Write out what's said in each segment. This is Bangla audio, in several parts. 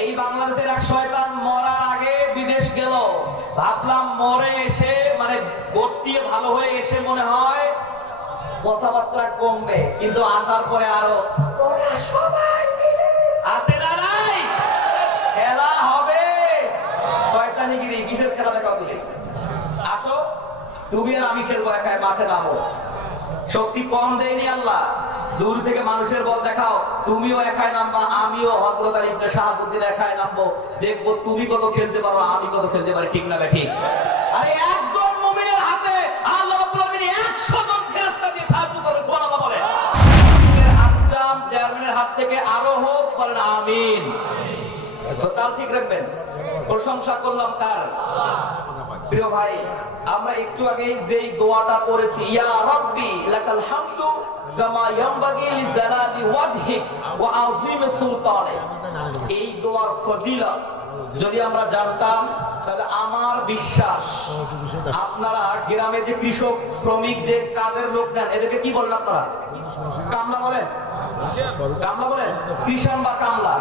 এই বাংলাদেশের এক শয়তান মরার আগে বিদেশ গেল, ভাবলাম মরে এসে মানে ভোট দিয়ে ভালো হয়ে এসে মনে হয় কথাবার্তা কমবে, কিন্তু আসার পরে আরো আছে না নাই খেলা হবে। শয়তানিগিরি কিসের খেলা দেখা তুলে আসো, তুমি আর আমি খেলবো একাই, মাঠে নামো। শক্তি কম দেয়নি আল্লাহ, দূর থেকে মানুষের বল দেখাও, তুমিও একাই নামবা, আমিও হযরত আলী ইবনে শাহাবুদ্দিন একাই নামবো, দেখবো তুমি কত খেলতে পারো আমি কত খেলতে পারি, ঠিক না ঠিক? আরে একজন মুমিনের হাতে আল্লাহ রাব্বুল আলামিন 100 জন ফেরেশতা দিয়ে সাহায্য করবে, সুবহানাল্লাহ বলে। আঞ্জাম চেয়ারম্যানের হাত থেকে আরো হোক, বলেন আমিন। তাও ঠিক রাখবেন। প্রশংসা করলাম কার? প্রিয় ভাই, আমরা একটু আগে যেই দোয়াটা করেছি, ইয়া রাব্বি লাকাল হামদু কামা ইয়ানবাগি লিজালালি ওয়াজহিক ওয়া আযীমি সুলতানিক, এই দোয়ার ফজিলত যদি আমরা জানতাম তাহলে আমার বিশ্বাস আপনারা গ্রামে যে কৃষক শ্রমিক যে কাজের লোক দেন এদেরকে কি বলেন আপনারা? কামলা বলেন? কামলা বলেন? কৃষণ বা কামলা?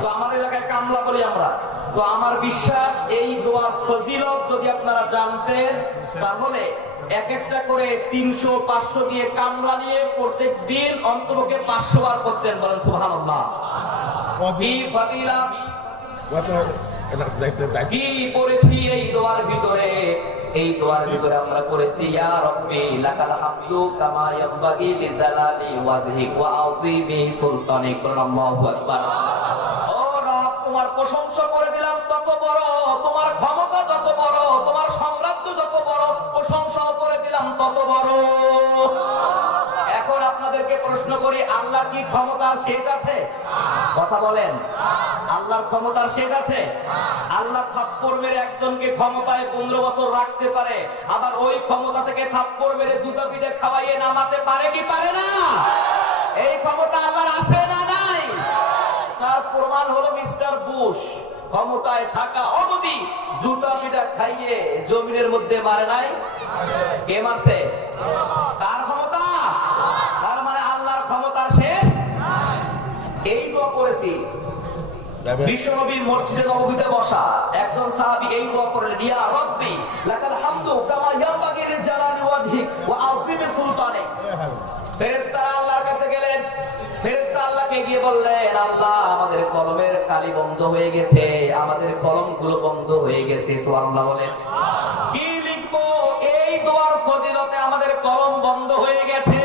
তো আমাদের এলাকায় কামলা বলি আমরা। তো আমার বিশ্বাস এই দোয়ার ফজিলত যদি আপনারা জানতেন তাহলে এক একটা করে 300-500 দিয়ে কামলা নিয়ে প্রত্যেক দিন অন্ততপক্ষে 500 বার করতেন, বলেন সুবহানাল্লাহ। কি ফজিলত, কি পড়েছি এই দোয়ার ভিতরে? এই দোয়ার ভিতরে আমরা করেছি ইয়া রাব্বি লাকাল হামদু কামা ইয়ানবাগি লিজালালি ওয়াজহিক ওয়া আযীমি সুলতানিক, আল্লাহু আকবার। ও রব, তোমার প্রশংসা করে দিলাম তত বড়, তোমার ক্ষমতা যত বড়, তোমার সাম্রাজ্য যত বড়, প্রশংসাও করে দিলাম তত বড়। এখন আপনাদেরকে প্রশ্ন করি, আল্লাহ কি ক্ষমতার শেষ আছে? কথা বলেন, আল্লাহর ক্ষমতার শেষ আছে? আল্লাহ থাপ্পড় মেরে একজনকে ক্ষমতায় 15 বছর রাখতে পারে, আবার ওই ক্ষমতা থেকে থাপ্পড় মেরে জুতা পিঠে খাওয়াইয়ে নামাতে পারে কি পারে না? এই ক্ষমতা আল্লাহর আছে না নাই? তার প্রমাণ হলো মিস্টার বুশ ক্ষমতায় থাকা অবধি জুতা পিঠা খাইয়ে জমিনের মধ্যে মারে নাই। কে মারছে? তার ক্ষমতা। তার মানে আল্লাহর ক্ষমতার শেষ। এই দোয়া করেছি বিশ্বনবী মসজিদে নববীতে বসা একজন সাহাবী এই দোয়া করলেন, ইয়া রাব্বি লাকাল হামদু কামা ইয়ানবাগি লিজালালি ওয়াজহিক ওয়া আযীমি সুলতানিক। ফেরেশতারা আল্লাহর কাছে গেলেন, ফেরেশতা আল্লাহকে গিয়ে বললেন, আল্লাহ আমাদের কলমের কালি বন্ধ হয়ে গেছে, আমাদের কলমগুলো বন্ধ হয়ে গেছে। সুবহানাল্লাহ বলেন। কি লিখবো? এই দোয়ার ফজিলতে আমাদের কলম বন্ধ হয়ে গেছে।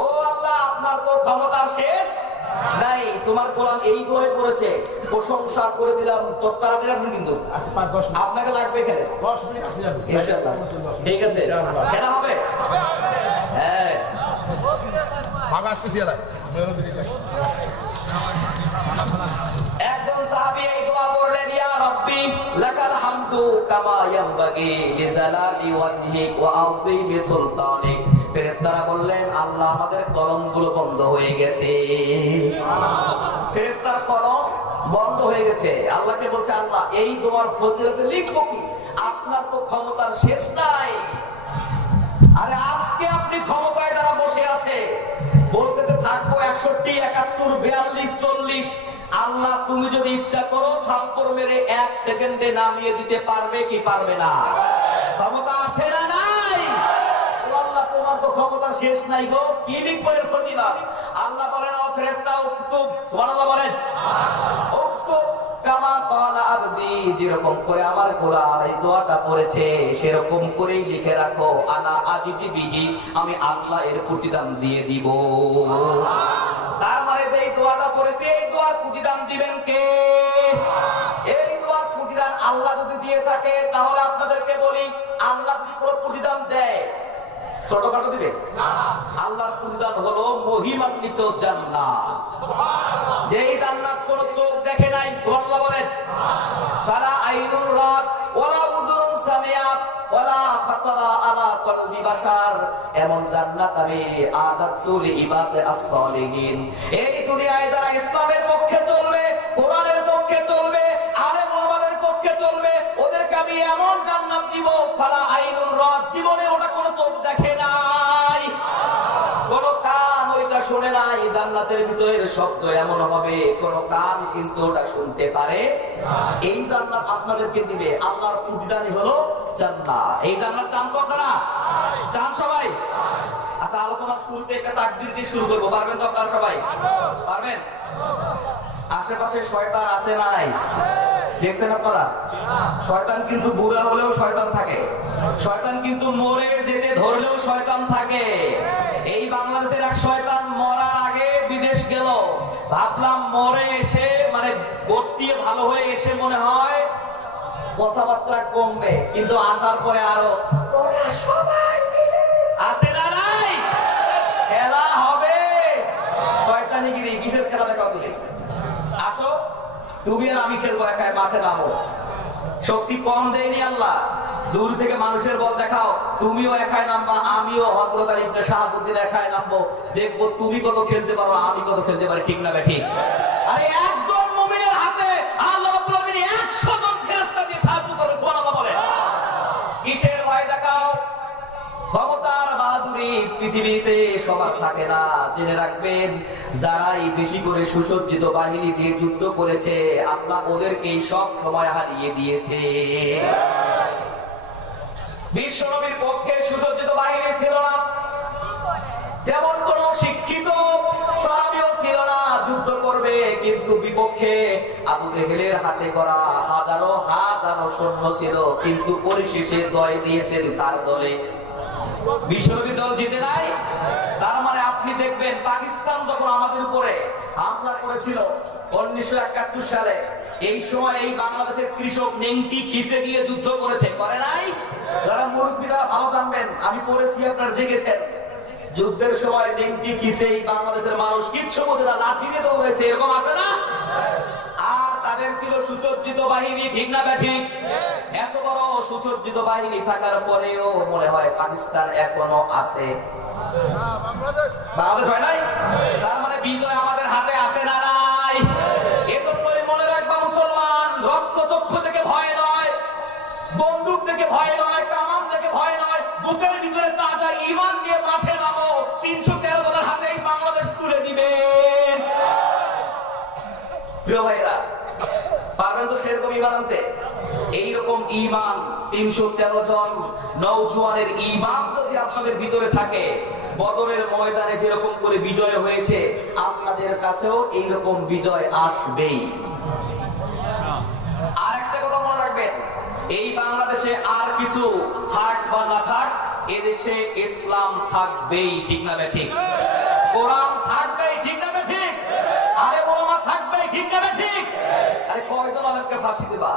ও আল্লাহ, আপনার তো ক্ষমতার শেষ নাই, তোমার কোরআন এই দোয়ায় পড়েছে, প্রশংসা করে দিলাম। তৎকারা দিলাম কিন্তু আপনাকে লাগবে এখানে 10 মিনিট আছে ইনশাআল্লাহ। ঠিক আছে, কেনা হবে? হ্যাঁ, ভাগ আসতেছি। একজন সাহাবী এই দোয়া পড়লেন, ইয়া রাব্বি লাকাল হামদু কামা ইয়ানবাগি লিজালালি ওয়াজহিক ওয়া আযীমি সুলতানিক। ফেরেশতারা বললেন, আল্লাহ আমাদের কলমগুলো বন্ধ হয়ে গেছে। ফেরেশতার কলম বন্ধ হয়ে গেছে। আল্লাহকে বলছে, আল্লাহ এই দোয়ার ফজিলতে লিখবো কি? আপনার তো ক্ষমতার শেষ নাই। আরে আজকে আপনি ক্ষমতায় যারা বসে আছে বলতেছে থাকবো 61, 71, 42, 40। আল্লাহ তুমি যদি ইচ্ছা করো থাপ্পড় মেরে 1 সেকেন্ডে নামিয়ে দিতে পারবে কি পারবে না? ক্ষমতা আছে না নাই? আল্লাহ তোমার তো ক্ষমতা শেষ নাই গো, কি লিখবো এর ফজিলত? আল্লাহ বলেন, ও ফেরেশতা উক্তুব, সুবহানাল্লাহ বলেন, উক্তুব কামা ক্বালা আবদি, যেরকম করে আমার গোলাম এই দোয়াটা পড়েছে সেরকম করেই লিখে রাখো। আনা আজিজি বিহি, আমি আল্লাহ এর প্রতিদান দিয়ে দিব। তার মানে এই দোয়াটা পড়েছে, এই দোয়ার প্রতিদান দিবেন কে? এই দোয়ার প্রতিদান আল্লাহ যদি দিয়ে থাকে তাহলে আপনাদেরকে বলি, আল্লাহ যদি কোনো প্রতিদান দেয় ছোটখাটো দিবে? আল্লাহর প্রতিদান হলো মহিমান্বিত জান্নাত, যেই জান্নাত কোন চোখ দেখে নাই। সুবহানাল্লাহ বলেন। সারা আইনুর রাত ওয়ালা উযুরুন সামিআত ওয়ালা খাতারা আলা কলবি বাশার, এমন জান্নাত আমি আদাতু লিইবাদি as-সালিহিন। এই দুনিয়ায় যারা ইসলামের পক্ষে চলবে, কোরআনের পক্ষে চলবে, আলেম ওলামাদের পক্ষে চলবে, ওদেরকে আমি এমন জান্নাত দিব সারা আইনুর রাত, জীবনে ওটা কোন চোখ দেখে নাই, কোন কান ওইটা শুনে নাই। জান্নাতের ভিতরের শব্দ এমন হবে কোন কান কিন্তু ওটা শুনতে পারে। এই জান্নাত আপনাদেরকে দিবে আল্লাহর প্রতিদানই হলো জান্নাত। এই জান্নাত চান তো আপনারা? চান সবাই? আচ্ছা, আলোচনার শুরুতে একটা তাকবীর দিয়ে শুরু করবো, পারবেন তো আপনারা সবাই? পারবেন? আশেপাশে শয়তান আছে নাই? দেখছেন আপনারা? শয়তান কিন্তু বুড়া হলেও শয়তান থাকে, শয়তান কিন্তু মরে যেতে ধরলেও শয়তান থাকে। এই বাংলাদেশের এক শয়তান মরার আগে বিদেশ গেল, ভাবলাম মরে এসে মানে বর্তিয়ে ভালো হয়ে এসে মনে হয় কথাবার্তা কমবে, কিন্তু আসার পরে আরো সবাই আছে না নাই খেলা হবে। শয়তানিগিরি কিসের খেলা দেখা তুলে? আসো তুমি আর আমি খেলবো, একাই মাঠে নামো। শক্তি কম দেয়নি আল্লাহ, দূর থেকে মানুষের বল দেখাও। তুমিও একাই নামবা, আমিও হযরত আলী ইবনে শাহাবুদ্দিন একাই নামবো, দেখবো তুমি কত খেলতে পারো, আমি কত খেলতে পারি। ঠিক না ঠিক? আরে একজন মুমিনের হাতে আল্লাহ রাব্বুল আলামিন 100 জন ফেরেশতা দিয়ে সাহায্য করে। সুবহানাল্লাহ বলে। কিসের ভয় দেখাও? ক্ষমতার বাহাদুরি পৃথিবীতে সবার থাকে না, জেনে রাখবেন। যারাই বেশি করে সুসজ্জিত বাহিনী দিয়ে যুদ্ধ করেছে আল্লাহ ওদেরকে সব সময় হারিয়ে দিয়েছে। বিশ্বনবীর পক্ষে সুসজ্জিত বাহিনী ছিল না, তেমন কোন শিক্ষিত সাহাবীও ছিল না যুদ্ধ করবে, কিন্তু বিপক্ষে আবু জেহেলের হাতে করা হাজারো হাজারো সৈন্য ছিল, কিন্তু পরিশেষে জয় দিয়েছেন তার দলে। বিশ্বনবীর দল জিতে নাই। তার মানে আপনি দেখবেন পাকিস্তান যখন আমাদের উপরে হামলা করেছিল 1971 সালে, এই সময় এই বাংলাদেশের কৃষক নেংটি খিসে গিয়ে যুদ্ধ করেছে, করে নাই? যারা মুরব্বীরা ভালো জানবেন, আমি পড়েছি, আপনারা দেখেছেন। যুদ্ধের সময় নেংটি খিচে এই বাংলাদেশের মানুষ কিচ্ছু বোঝে না, লাঠি দিয়ে দৌড়েছে, এরকম আছে না? আর তাদের ছিল সুসজ্জিত বাহিনী। ঠিক না ঠিক? এত বড় সুসজ্জিত বাহিনী থাকার পরেও মনে হয় পাকিস্তান এখনো আছে, বাংলাদেশ হয় নাই। তার মানে বিজয় আমাদের হাতে আছে না নাই? এতটুকুই মনে রাখবা মুসলমান, রক্ত চক্ষু থেকে ভয় নয়, বন্দুক থেকে ভয় নয়, কামান থেকে ভয় নয়, বুকের ভিতরে তাজা ঈমান দিয়ে মাঠে নামো। 313 জনের হাতে এই বাংলাদেশ তুলে দিবেন। প্রিয় ভাইরা, পারবেন তো সেরকম ঈমান আনতে? এইরকম ঈমান 313 জন নওজোয়ানের ঈমান যদি আপনাদের ভিতরে থাকে, বদরের ময়দানে যেরকম করে বিজয় হয়েছে আপনাদের কাছেও এইরকম বিজয় আসবেই। আর একটা কথা মনে রাখবেন, এই বাংলাদেশে আর কিছু থাক বা না থাক, এদেশে ইসলাম থাকবেই। ঠিক না ঠিক? কোরআন থাকবেই। ঠিক না ঠিক? আরে ওলামা থাকবেই। ঠিক না ঠিক? আরে কয়জন আলেমকে ফাঁসি দিবা,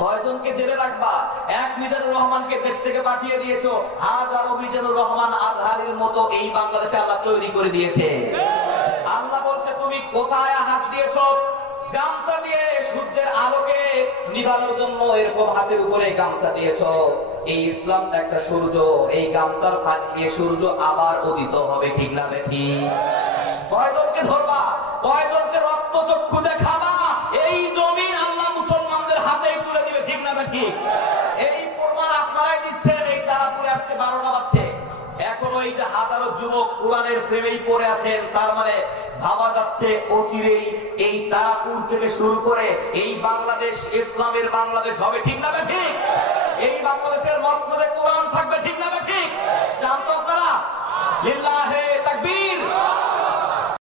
কয়জনকে জেলে রাখবা? এক মিজানুর রহমানকে দেশ থেকে পাঠিয়ে দিয়েছো, হাজারো মিজানুর রহমান আজহারের মতো এই বাংলাদেশে আল্লাহ তৈরি করে দিয়েছে। আল্লাহ বলছে তুমি কোথায় হাত দিয়েছো? গামছা দিয়ে সূর্যের আলোকে নিভানোর জন্য এরকম হাতের উপরে গামছা দিয়েছো। এই ইসলাম একটা সূর্য, এই গামছার ফাঁক দিয়ে সূর্য আবার উদিত হবে। ঠিক না ঠিক? কয়জনকে ধরবা, কয়জনকে রক্ত চক্ষু দেখাবা? এই জমিন আল্লাহ মুসলমানদের হাতেই তুলে দিবে। ঠিক না ঠিক? এই প্রমাণ আপনারাই দিচ্ছেন। এই তারাপুরে আজকে 12টা বাজছে, এখনো এই যে হাজারো যুবক কোরআনের প্রেমেই পড়ে আছেন, তার মানে ভাবা যাচ্ছে অচিরেই এই তারাপুর থেকে শুরু করে এই বাংলাদেশ ইসলামের বাংলাদেশ হবে। ঠিক না ঠিক? এই বাংলাদেশের মসনদে কোরআন থাকবে। ঠিক না ঠিক?